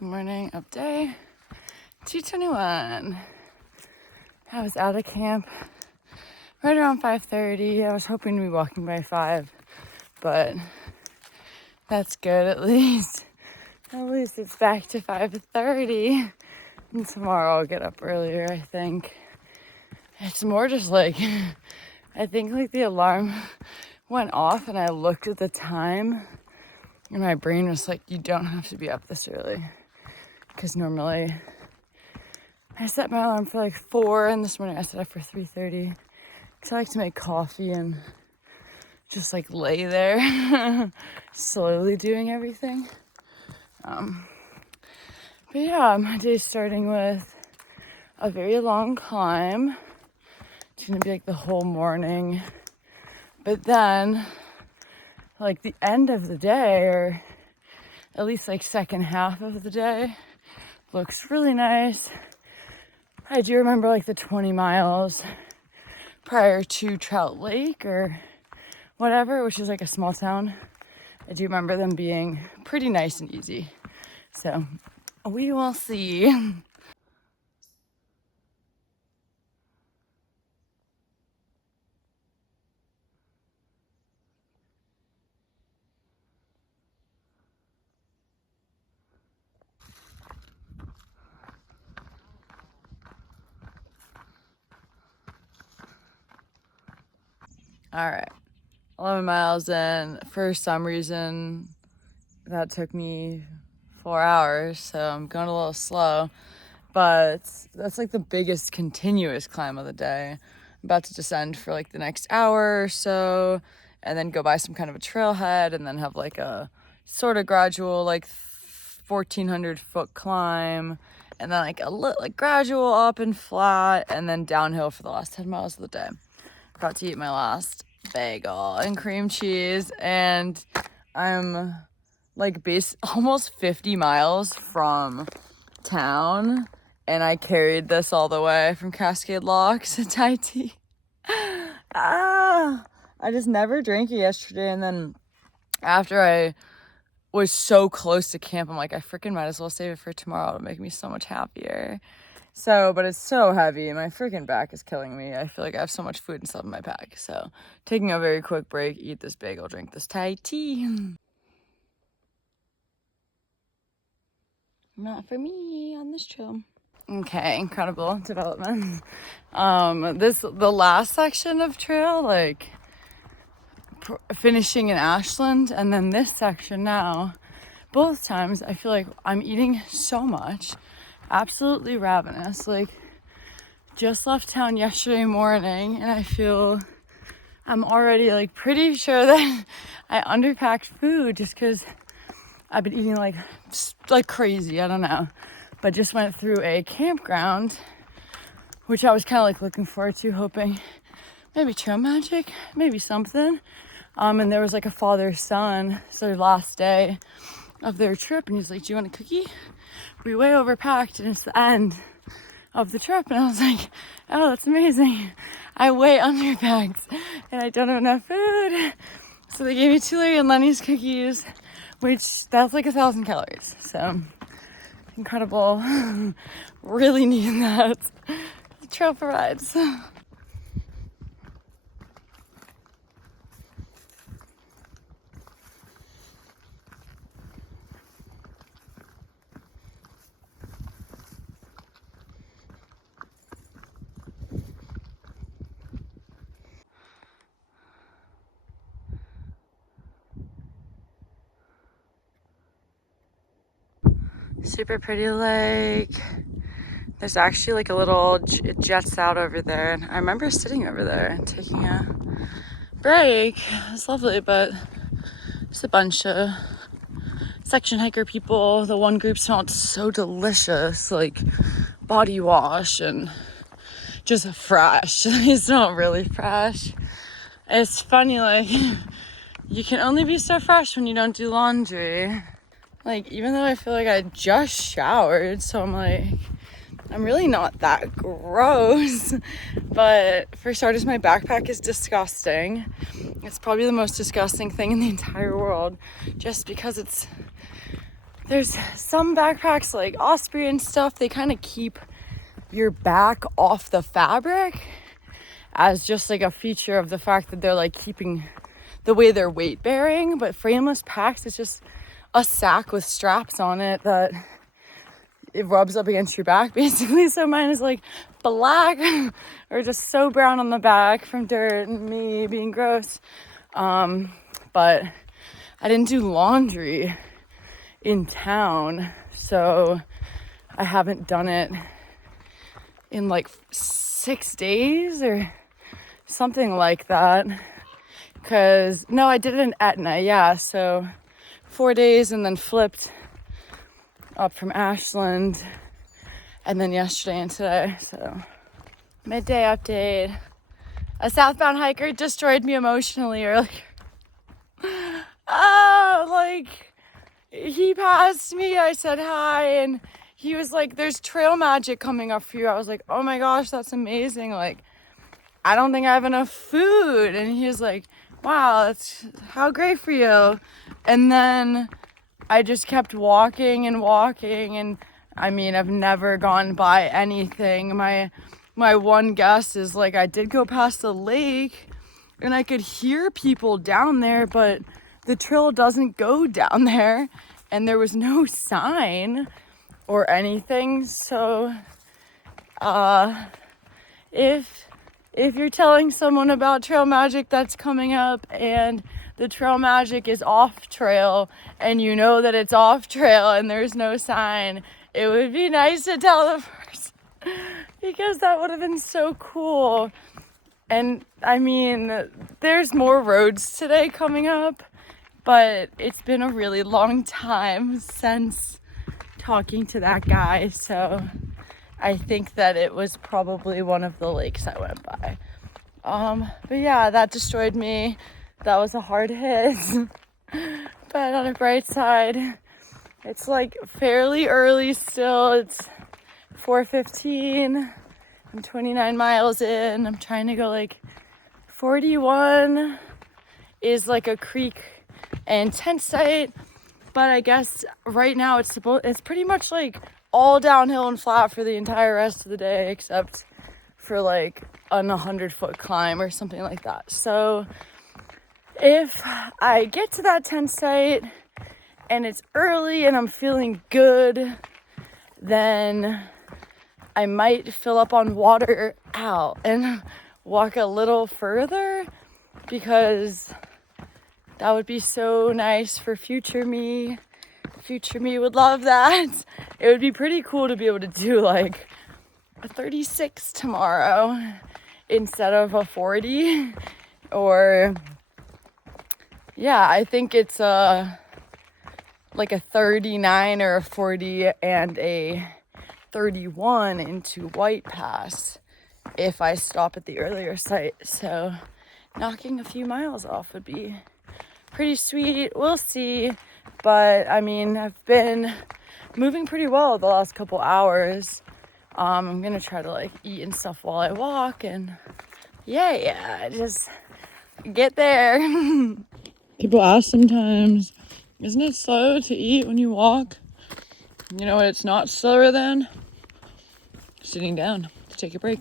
Good morning of day 221. I was out of camp right around 5:30. I was hoping to be walking by 5, but that's good at least. At least it's back to 5:30. And tomorrow I'll get up earlier, I think. It's more just like, I think like the alarm went off and I looked at the time and my brain was like, you don't have to be up this early. Because normally I set my alarm for like 4 and this morning I set up for 3:30. Because I like to make coffee and just like lay there slowly doing everything. But yeah, my day's starting with a very long climb. It's gonna be like the whole morning. But then like the end of the day, or at least like second half of the day, looks really nice. I do remember like the 20 miles prior to Trout Lake or whatever, which is like a small town. I do remember them being pretty nice and easy. So we will see. All right, 11 miles in. For some reason, that took me 4 hours, so I'm going a little slow. But that's like the biggest continuous climb of the day. I'm about to descend for like the next hour or so, and then go by some kind of a trailhead, and then have like a sort of gradual like 1,400 foot climb, and then like a like gradual up and flat, and then downhill for the last 10 miles of the day. About to eat my last bagel and cream cheese, and I'm like almost 50 miles from town, and I carried this all the way from Cascade Locks to Thai tea. I just never drank it yesterday, and then after I was so close to camp, I'm like, I freaking might as well save it for tomorrow. It'll make me so much happier. So, but it's so heavy. My freaking back is killing me. I feel like I have so much food and stuff in my pack. So, taking a very quick break, eat this bagel, drink this Thai tea. Not for me on this trail. Okay, incredible development. The last section of trail, like finishing in Ashland, and then this section now, both times I feel like I'm eating so much. Absolutely ravenous. Like, just left town yesterday morning and I feel I'm already like pretty sure that I underpacked food just because I've been eating like crazy. I don't know, but just went through a campground, which I was kind of like looking forward to, hoping maybe trail magic, maybe something. And there was like a father-son, so their last day of their trip, and he's like, do you want a cookie? We way overpacked and it's the end of the trip, and I was like, oh, that's amazing. I way underpacked and I don't have enough food. So they gave me 2 Larry and Lenny's cookies, which that's like 1,000 calories. So incredible. Really needing that. The trail provides. Super pretty lake. There's actually like a little, it jets out over there. And I remember sitting over there and taking a break. It was lovely, but just a bunch of section hiker people. The one group smelled so delicious, like body wash and just fresh. They smell really fresh. It's funny, like, you can only be so fresh when you don't do laundry. Like, even though I feel like I just showered, so I'm like, I'm really not that gross. But for starters, my backpack is disgusting. It's probably the most disgusting thing in the entire world, just because it's there's some backpacks like Osprey and stuff, they kind of keep your back off the fabric as just like a feature of the fact that they're like keeping the way they're weight bearing. But frameless packs, it's just a sack with straps on it that it rubs up against your back basically. So mine is like black or just so brown on the back from dirt and me being gross. But I didn't do laundry in town, so I haven't done it in like 6 days or something like that. Cause no, I did it in Etna, yeah. So 4 days and then flipped up from Ashland, and then yesterday and today. So midday update. A southbound hiker destroyed me emotionally earlier. Oh, like he passed me, I said hi, and he was like, there's trail magic coming up for you. I was like, oh my gosh, that's amazing. Like, I don't think I have enough food. And he was like, wow, that's how great for you. And then I just kept walking and walking, and I mean, I've never gone by anything. My one guess is like I did go past the lake and I could hear people down there, but the trail doesn't go down there and there was no sign or anything. So if you're telling someone about trail magic that's coming up and the trail magic is off trail and you know that it's off trail and there's no sign, it would be nice to tell the person, because that would have been so cool. And I mean, there's more roads today coming up, but it's been a really long time since talking to that guy, so I think that it was probably one of the lakes I went by. But yeah, that destroyed me. That was a hard hit. But on a bright side, it's like fairly early still. It's 4:15. I'm 29 miles in. I'm trying to go like 41 is like a creek and tent site. But I guess right now it's pretty much like all downhill and flat for the entire rest of the day, except for like an 100-foot climb or something like that. So if I get to that tent site and it's early and I'm feeling good, then I might fill up on water out and walk a little further, because that would be so nice for future me. Future me would love that. It would be pretty cool to be able to do like a 36 tomorrow instead of a 40. Or yeah, I think it's like a 39 or a 40 and a 31 into White Pass if I stop at the earlier site. So knocking a few miles off would be pretty sweet. We'll see. But I mean, I've been moving pretty well the last couple hours. I'm gonna try to like eat and stuff while I walk, and yeah, just get there. People ask sometimes, isn't it slow to eat when you walk? You know what, it's not slower than sitting down to take a break.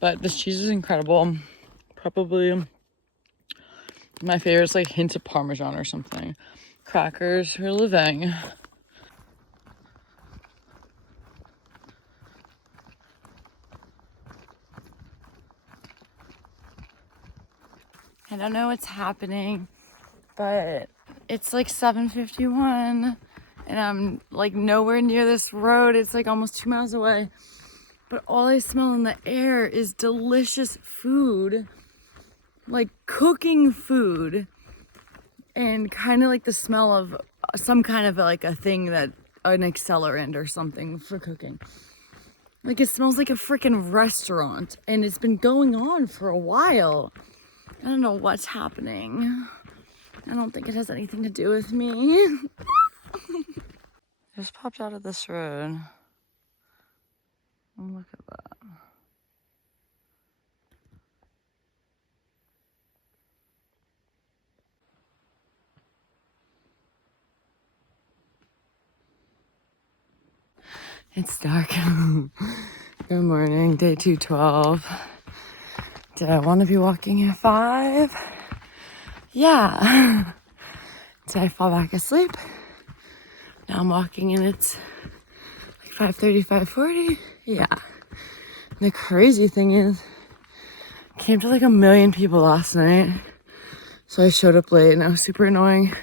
But this cheese is incredible. Probably my favorite is like hints of Parmesan or something. Crackers for a living. I don't know what's happening, but it's like 7:51 and I'm like nowhere near this road. It's like almost 2 miles away, but all I smell in the air is delicious food, like cooking food, and kind of like the smell of some kind of like a thing that an accelerant or something for cooking. Like it smells like a freaking restaurant, and it's been going on for a while. I don't know what's happening. I don't think it has anything to do with me. Just popped out of this road. And look at that. It's dark. Good morning, day 212. Did I want to be walking at 5? Yeah. Did I fall back asleep? Now I'm walking and it's like 5:30, 5:40. Yeah. The crazy thing is, I came to like 1 million people last night. So I showed up late and it was super annoying.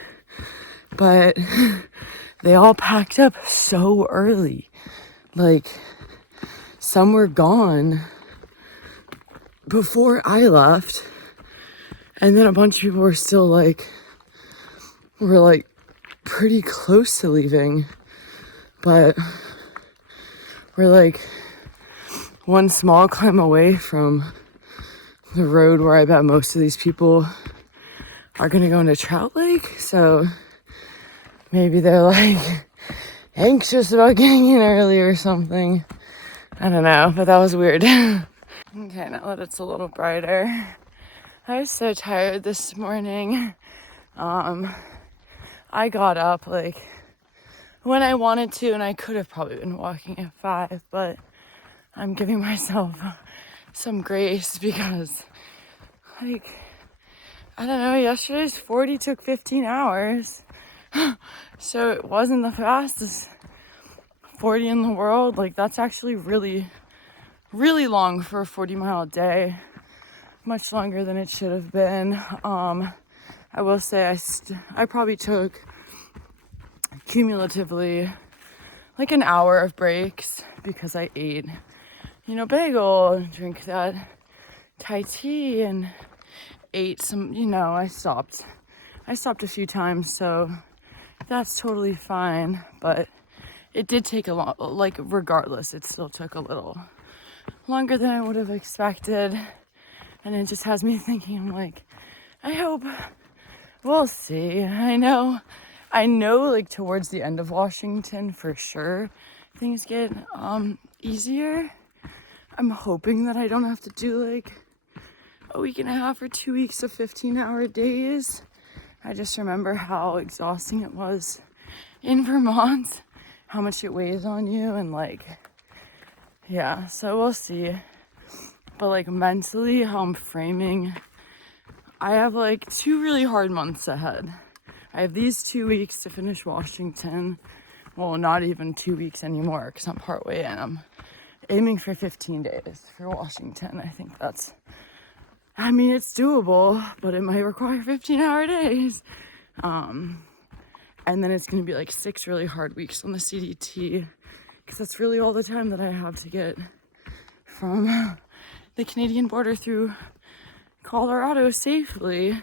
But they all packed up so early. Like, some were gone before I left. And then a bunch of people were still like, pretty close to leaving. But we're like one small climb away from the road where I bet most of these people are gonna go into Trout Lake. So maybe they're like anxious about getting in early or something. I don't know, but that was weird. Okay, now that it's a little brighter. I was so tired this morning. I got up like when I wanted to, and I could have probably been walking at 5, but I'm giving myself some grace because, like, I don't know, yesterday's 40 took 15 hours. So it wasn't the fastest 40 in the world. Like, that's actually really, really long for a 40-mile day. Much longer than it should have been. I will say I probably took cumulatively like an hour of breaks because I ate, bagel, drink that Thai tea, and ate some, I stopped a few times, so that's totally fine. But it did take a lot, like, regardless, it still took a little longer than I would have expected. And it just has me thinking, I'm like, I hope, we'll see. I know, like, towards the end of Washington, for sure, things get easier. I'm hoping that I don't have to do, like, a week and a half or 2 weeks of 15-hour days. I just remember how exhausting it was in Vermont, how much it weighs on you, and, like, yeah, so we'll see. But, like, mentally, how I'm framing, I have, like, 2 really hard months ahead. I have these 2 weeks to finish Washington. Well, not even 2 weeks anymore, because I'm partway in. I'm aiming for 15 days for Washington. I think it's doable, but it might require 15-hour days. And then it's going to be, like, 6 really hard weeks on the CDT, because that's really all the time that I have to get from the Canadian border through Colorado safely.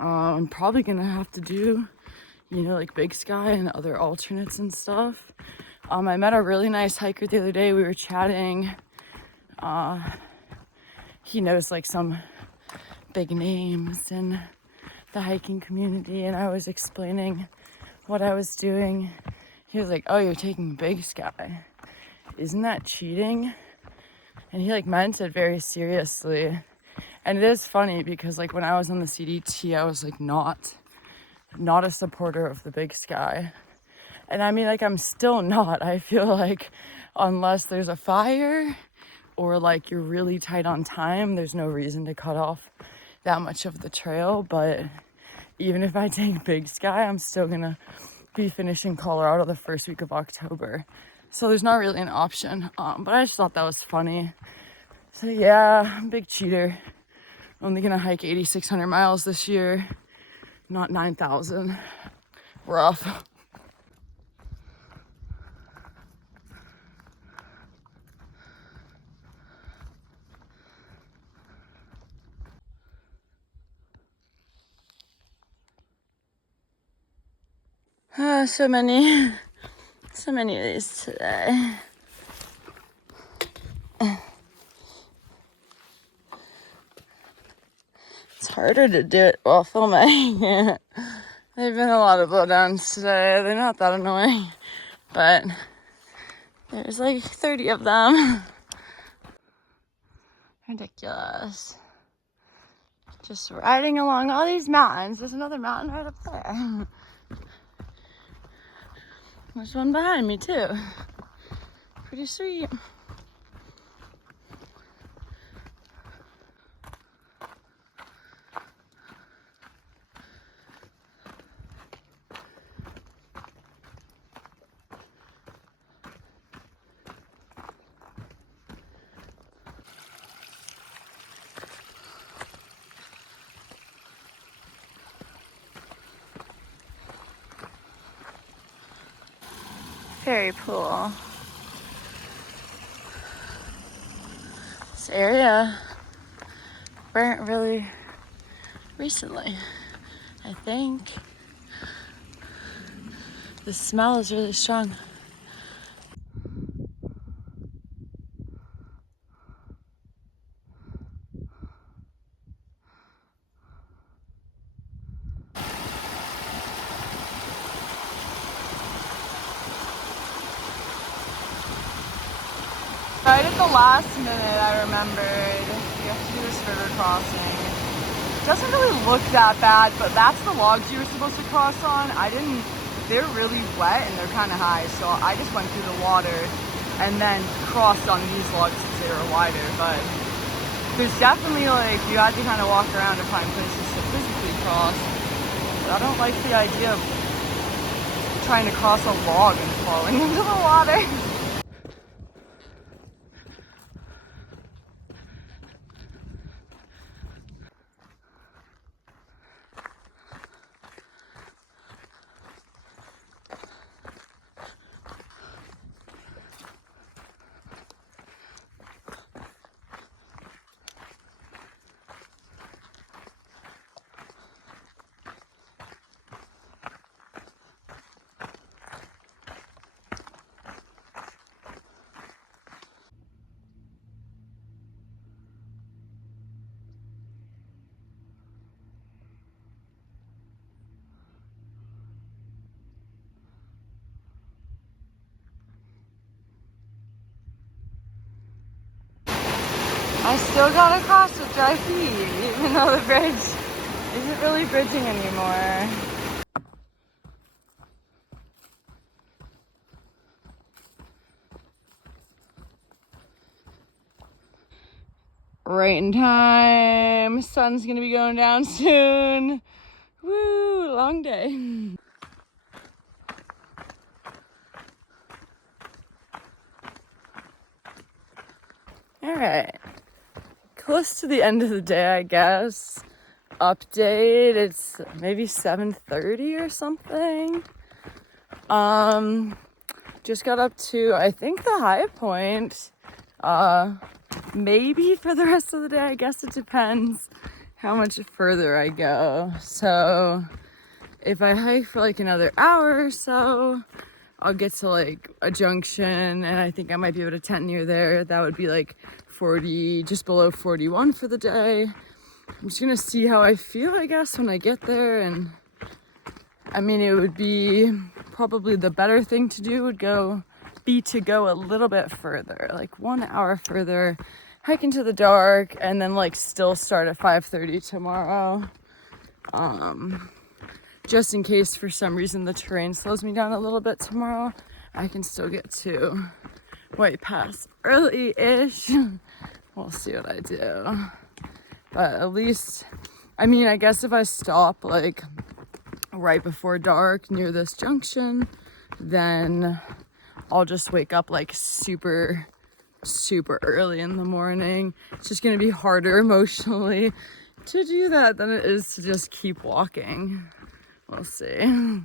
I'm probably gonna have to do, like, Big Sky and other alternates and stuff. I met a really nice hiker the other day. We were chatting. He knows, like, some big names in the hiking community, and I was explaining what I was doing. He was like, "Oh, you're taking Big Sky. Isn't that cheating?" And he, like, meant it very seriously. And it is funny because, like, when I was on the CDT, I was, like, not a supporter of the Big Sky. And I mean, like, I'm still not. I feel like unless there's a fire or, like, you're really tight on time, there's no reason to cut off that much of the trail. But even if I take Big Sky, I'm still gonna be finishing Colorado the first week of October. So there's not really an option. But I just thought that was funny. So yeah, I'm a big cheater. Only gonna hike 8,600 miles this year, not 9,000. Rough. So many of these today. It's harder to do it while filming. There've been a lot of blowdowns today. They're not that annoying, but there's like 30 of them. Ridiculous. Just riding along all these mountains. There's another mountain right up there. There's one behind me too. Pretty sweet. Very cool. This area burnt really recently, I think. The smell is really strong. Right at the last minute, I remembered we have to do this river crossing. It doesn't really look that bad, but that's the logs you were supposed to cross on. They're really wet and they're kind of high, so I just went through the water and then crossed on these logs since they were wider. But there's definitely, like, you had to kind of walk around to find places to physically cross. But I don't like the idea of trying to cross a log and falling into the water. I still gotta cross with dry feet, even though the bridge isn't really bridging anymore. Right in time. Sun's gonna be going down soon. Woo, long day. All right. Close to the end of the day, I guess. Update, it's maybe 7:30 or something. Just got up to, I think, the high point. Maybe for the rest of the day, I guess it depends how much further I go. So if I hike for like another hour or so, I'll get to like a junction, and I think I might be able to tent near there. That would be like 40, just below 41 for the day. I'm just gonna see how I feel, I guess, when I get there. And I mean, it would be probably the better thing to do would be to go a little bit further, like 1 hour further, hike into the dark, and then like still start at 5:30 tomorrow. Just in case for some reason the terrain slows me down a little bit tomorrow, I can still get to White Pass early-ish. We'll see what I do. But at least, I mean, I guess if I stop like right before dark near this junction, then I'll just wake up like super early in the morning. It's just gonna be harder emotionally to do that than it is to just keep walking. We'll see.